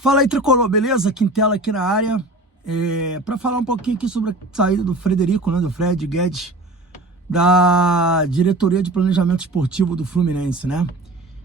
Fala aí, Tricolor, beleza? Quintela aqui na área. Para falar um pouquinho aqui sobre a saída do Frederico, né, do Fred Guedes, da diretoria de planejamento esportivo do Fluminense, né?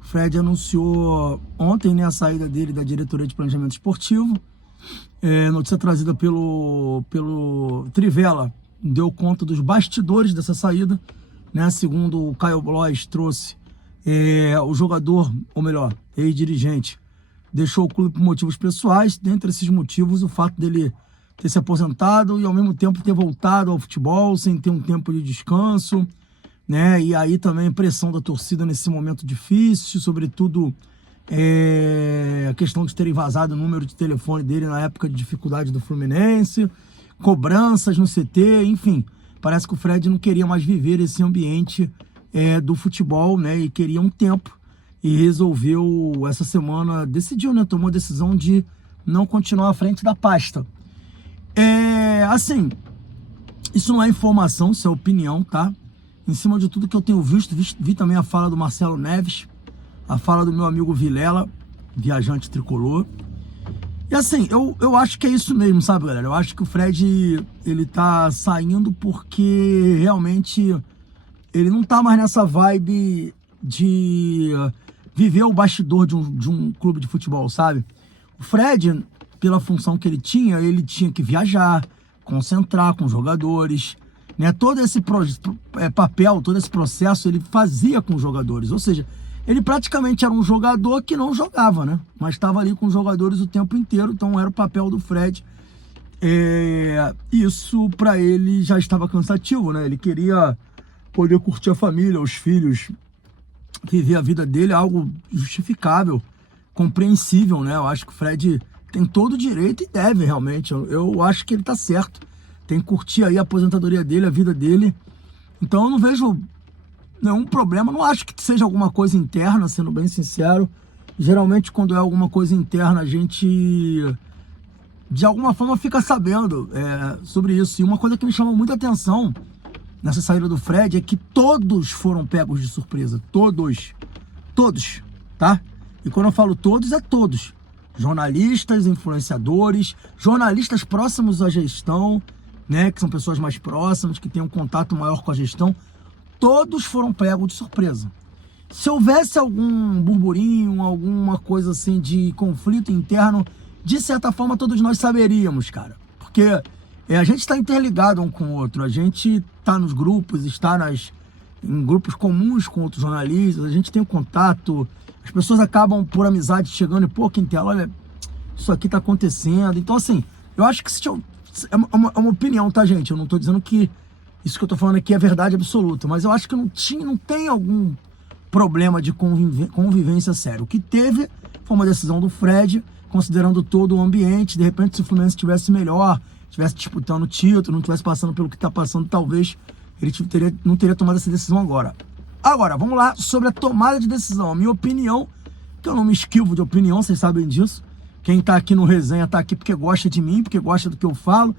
O Fred anunciou ontem, né, a saída dele da diretoria de planejamento esportivo. Notícia trazida pelo Trivela, deu conta dos bastidores dessa saída, né? Segundo o Caio Blois trouxe, o jogador, ou melhor, ex-dirigente, deixou o clube por motivos pessoais. Dentre esses motivos, o fato dele ter se aposentado e ao mesmo tempo ter voltado ao futebol sem ter um tempo de descanso, né? E aí também pressão da torcida nesse momento difícil, sobretudo a questão de terem vazado o número de telefone dele na época de dificuldade do Fluminense, cobranças no CT, enfim. Parece que o Fred não queria mais viver esse ambiente do futebol, né? E queria um tempo. E resolveu, essa semana, decidiu, né? Tomou a decisão de não continuar à frente da pasta. Assim, isso não é informação, isso é opinião, tá? Em cima de tudo que eu tenho visto, vi também a fala do Marcelo Neves, a fala do meu amigo Vilela, viajante tricolor. E assim, eu acho que é isso mesmo, sabe, galera? Eu acho que o Fred, ele tá saindo porque realmente ele não tá mais nessa vibe de viver o bastidor de um clube de futebol, sabe? O Fred, pela função que ele tinha que viajar, concentrar com os jogadores, né? Todo esse papel, todo esse processo ele fazia com os jogadores, ou seja, ele praticamente era um jogador que não jogava, né? Mas estava ali com os jogadores o tempo inteiro, então era o papel do Fred. Isso para ele já estava cansativo, né? Ele queria poder curtir a família, os filhos, viver a vida dele, algo justificável, compreensível, né? Eu acho que o Fred tem todo o direito e deve realmente. Eu acho que ele tá certo. Tem que curtir aí a aposentadoria dele, a vida dele. Então eu não vejo nenhum problema. Não acho que seja alguma coisa interna, sendo bem sincero. Geralmente quando é alguma coisa interna, a gente de alguma forma fica sabendo sobre isso. E uma coisa que me chamou muita atenção nessa saída do Fred é que todos foram pegos de surpresa. Todos, tá? E quando eu falo todos, é todos. Jornalistas, influenciadores, jornalistas próximos à gestão, né? Que são pessoas mais próximas, que têm um contato maior com a gestão. Todos foram pegos de surpresa. Se houvesse algum burburinho, alguma coisa assim de conflito interno, de certa forma todos nós saberíamos, cara. Porque a gente está interligado um com o outro, a gente está nos grupos, está em grupos comuns com outros jornalistas, a gente tem um contato, as pessoas acabam por amizade chegando e, pô, Quintela, olha, isso aqui tá acontecendo. Então, assim, eu acho que é uma opinião, tá, gente? Eu não tô dizendo que isso que eu tô falando aqui é verdade absoluta, mas eu acho que não tem algum problema de convivência sério. O que teve foi uma decisão do Fred, considerando todo o ambiente. De repente, se o Fluminense estivesse melhor, estivesse disputando o título, não estivesse passando pelo que está passando, talvez ele não teria tomado essa decisão agora. Agora, vamos lá sobre a tomada de decisão. A minha opinião, que eu não me esquivo de opinião, vocês sabem disso. Quem está aqui no resenha está aqui porque gosta de mim, porque gosta do que eu falo.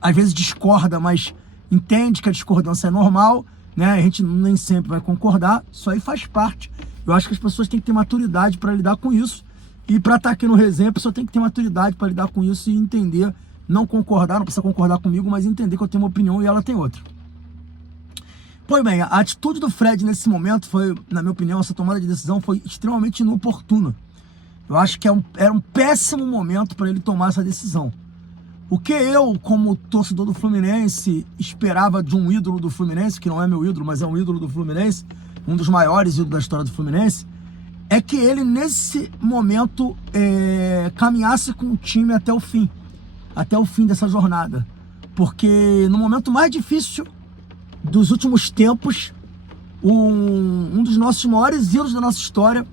Às vezes discorda, mas entende que a discordância é normal, né? A gente nem sempre vai concordar, isso aí faz parte. Eu acho que as pessoas têm que ter maturidade para lidar com isso. E para estar aqui no resenha, a pessoa tem que ter maturidade para lidar com isso e entender, não concordar, não precisa concordar comigo, mas entender que eu tenho uma opinião e ela tem outra. Pois bem, a atitude do Fred nesse momento foi, na minha opinião, essa tomada de decisão foi extremamente inoportuna. Eu acho que era um péssimo momento para ele tomar essa decisão. O que eu, como torcedor do Fluminense, esperava de um ídolo do Fluminense, que não é meu ídolo, mas é um ídolo do Fluminense, um dos maiores ídolos da história do Fluminense, é que ele, nesse momento, caminhasse com o time até o fim dessa jornada. Porque no momento mais difícil dos últimos tempos, um dos nossos maiores ídolos da nossa história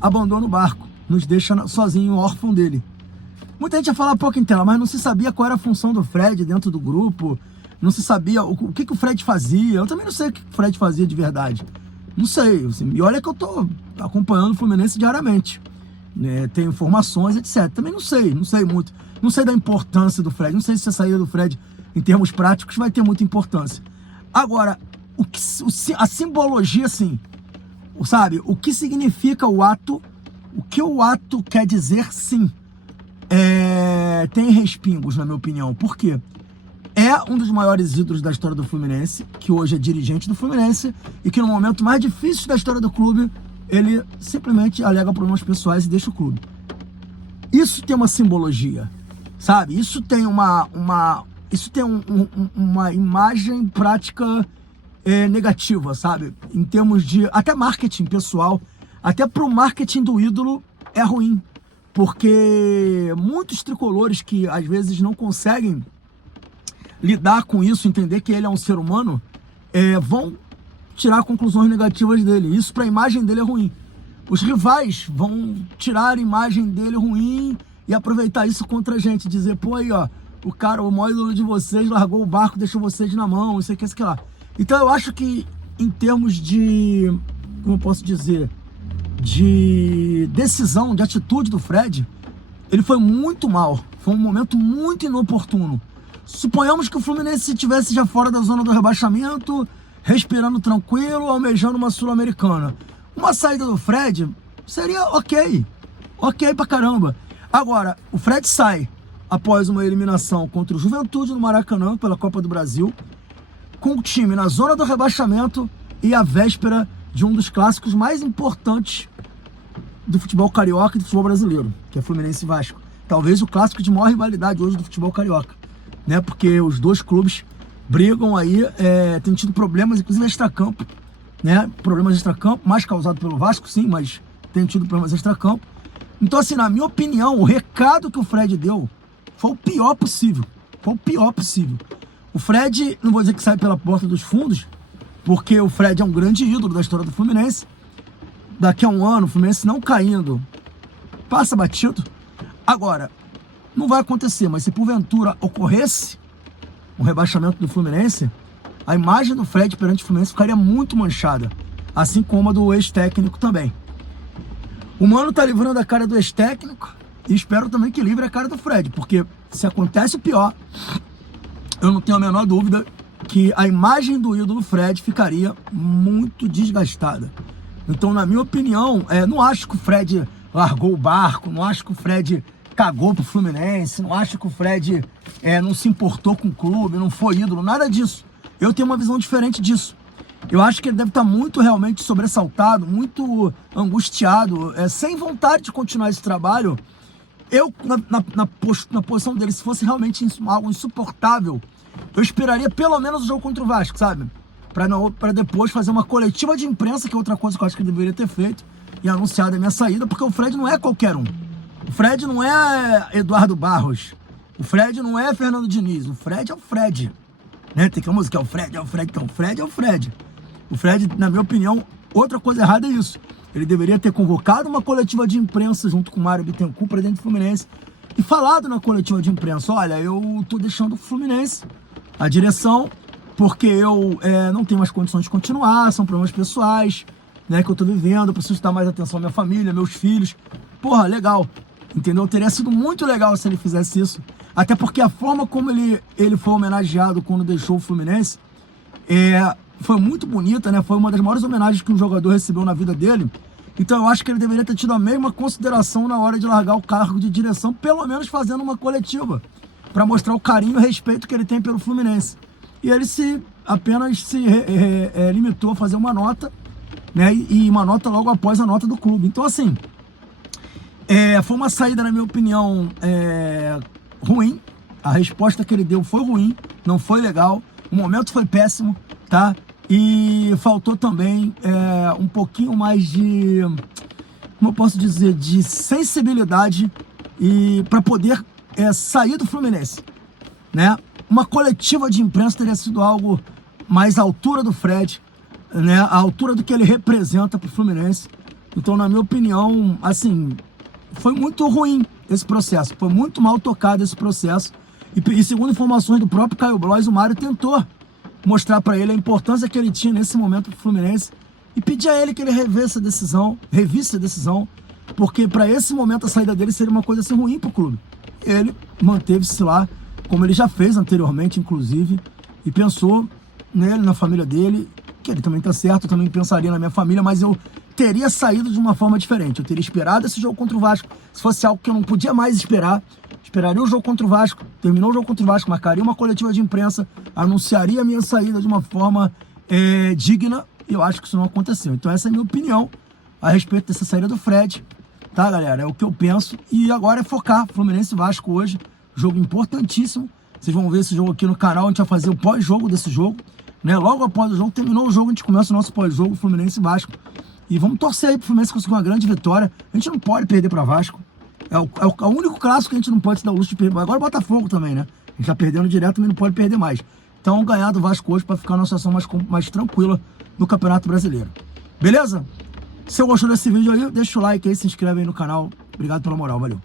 abandona o barco, nos deixa sozinho, órfão dele. Muita gente ia falar, pô, Quintela, mas não se sabia qual era a função do Fred dentro do grupo, não se sabia o que o Fred fazia. Eu também não sei o que o Fred fazia de verdade. Não sei, assim, e olha que eu tô acompanhando o Fluminense diariamente, né? Tenho informações, etc. Também não sei muito. Não sei da importância do Fred, não sei se a saída do Fred, em termos práticos, vai ter muita importância. Agora, a simbologia, assim, sabe? O que significa o ato, o que o ato quer dizer, sim. tem respingos, na minha opinião. Por quê? É um dos maiores ídolos da história do Fluminense, que hoje é dirigente do Fluminense, e que no momento mais difícil da história do clube, ele simplesmente alega problemas pessoais e deixa o clube. Isso tem uma simbologia, sabe? Isso tem uma imagem prática negativa, sabe? Em termos de até marketing pessoal, até pro marketing do ídolo é ruim, porque muitos tricolores que às vezes não conseguem lidar com isso, entender que ele é um ser humano, vão tirar conclusões negativas dele. Isso para a imagem dele é ruim. Os rivais vão tirar a imagem dele ruim e aproveitar isso contra a gente, dizer, pô, aí ó, o cara, o maior ídolo de vocês, largou o barco, deixou vocês na mão, isso aqui, isso aqui lá. Então eu acho que em termos de, como eu posso dizer, de decisão, de atitude do Fred, ele foi muito mal. Foi um momento muito inoportuno. Suponhamos que o Fluminense estivesse já fora da zona do rebaixamento, respirando tranquilo, almejando uma Sul-Americana. Uma saída do Fred seria ok pra caramba. Agora, o Fred sai após uma eliminação contra o Juventude no Maracanã pela Copa do Brasil, com o time na zona do rebaixamento e a véspera de um dos clássicos mais importantes do futebol carioca e do futebol brasileiro, que é Fluminense e Vasco. Talvez o clássico de maior rivalidade hoje do futebol carioca, né? Porque os dois clubes brigam aí, tem tido problemas, inclusive extracampo, né? Problemas extracampo, mais causado pelo Vasco, sim, mas tem tido problemas extracampo. Então, assim, na minha opinião, o recado que o Fred deu foi o pior possível. Foi o pior possível. O Fred, não vou dizer que sai pela porta dos fundos, porque o Fred é um grande ídolo da história do Fluminense. Daqui a um ano, o Fluminense não caindo, passa batido. Agora, não vai acontecer, mas se porventura ocorresse um rebaixamento do Fluminense, a imagem do Fred perante o Fluminense ficaria muito manchada, assim como a do ex-técnico também. O Mano tá livrando a cara do ex-técnico e espero também que livre a cara do Fred, porque se acontece o pior, eu não tenho a menor dúvida que a imagem do ídolo Fred ficaria muito desgastada. Então, na minha opinião, não acho que o Fred largou o barco, não acho que o Fred cagou pro Fluminense, não acho que o Fred não se importou com o clube, não foi ídolo, nada disso. Eu tenho uma visão diferente disso. Eu acho que ele deve estar muito realmente sobressaltado, muito angustiado, sem vontade de continuar esse trabalho. Eu, na posição dele, se fosse realmente algo insuportável, eu esperaria pelo menos o jogo contra o Vasco, sabe? Para depois fazer uma coletiva de imprensa, que é outra coisa que eu acho que ele deveria ter feito, e anunciado a minha saída, porque o Fred não é qualquer um. O Fred não é Eduardo Barros. O Fred não é Fernando Diniz. O Fred é o Fred. Né? Tem que a música, é o Fred. Então, o Fred é o Fred. O Fred, na minha opinião, outra coisa errada é isso. Ele deveria ter convocado uma coletiva de imprensa junto com o Mário Bittencourt, presidente do Fluminense, e falado na coletiva de imprensa, olha, eu tô deixando o Fluminense, a direção, porque eu não tenho mais condições de continuar, são problemas pessoais, né, que eu tô vivendo, eu preciso dar mais atenção à minha família, meus filhos. Porra, legal, entendeu? Teria sido muito legal se ele fizesse isso, até porque a forma como ele foi homenageado quando deixou o Fluminense foi muito bonita, né? Foi uma das maiores homenagens que um jogador recebeu na vida dele. Então eu acho que ele deveria ter tido a mesma consideração na hora de largar o cargo de direção, pelo menos fazendo uma coletiva, para mostrar o carinho e o respeito que ele tem pelo Fluminense. E ele apenas se limitou a fazer uma nota, né? E uma nota logo após a nota do clube. Então, assim, foi uma saída, na minha opinião, ruim. A resposta que ele deu foi ruim, não foi legal. O momento foi péssimo, tá? E faltou também um pouquinho mais de, como eu posso dizer, de sensibilidade e para poder sair do Fluminense, né? Uma coletiva de imprensa teria sido algo mais à altura do Fred, né? À altura do que ele representa para o Fluminense. Então, na minha opinião, assim, foi muito ruim esse processo, foi muito mal tocado esse processo. E segundo informações do próprio Caio Blois, o Mário tentou mostrar para ele a importância que ele tinha nesse momento pro Fluminense e pedir a ele que ele revisse a decisão, porque para esse momento a saída dele seria uma coisa assim ruim pro clube. Ele manteve-se lá, como ele já fez anteriormente, inclusive, e pensou nele, na família dele, que ele também tá certo, eu também pensaria na minha família, mas eu teria saído de uma forma diferente. Eu teria esperado esse jogo contra o Vasco. Se fosse algo que eu não podia mais esperar, esperaria o jogo contra o Vasco, terminou o jogo contra o Vasco, marcaria uma coletiva de imprensa, anunciaria a minha saída de uma forma digna, e eu acho que isso não aconteceu. Então essa é a minha opinião a respeito dessa saída do Fred, tá, galera? É o que eu penso, e agora é focar, Fluminense e Vasco hoje, jogo importantíssimo, vocês vão ver esse jogo aqui no canal, a gente vai fazer o pós-jogo desse jogo, né? Logo após o jogo, terminou o jogo, a gente começa o nosso pós-jogo, Fluminense e Vasco, e vamos torcer aí pro Fluminense conseguir uma grande vitória. A gente não pode perder para Vasco, é o único clássico que a gente não pode se dar o luxo de perder. Agora o Botafogo também, né? A gente tá perdendo direto, mas não pode perder mais. Então ganhar do Vasco hoje para ficar numa situação mais tranquila no Campeonato Brasileiro. Beleza? Se você gostou desse vídeo aí, deixa o like aí, se inscreve aí no canal. Obrigado pela moral, valeu.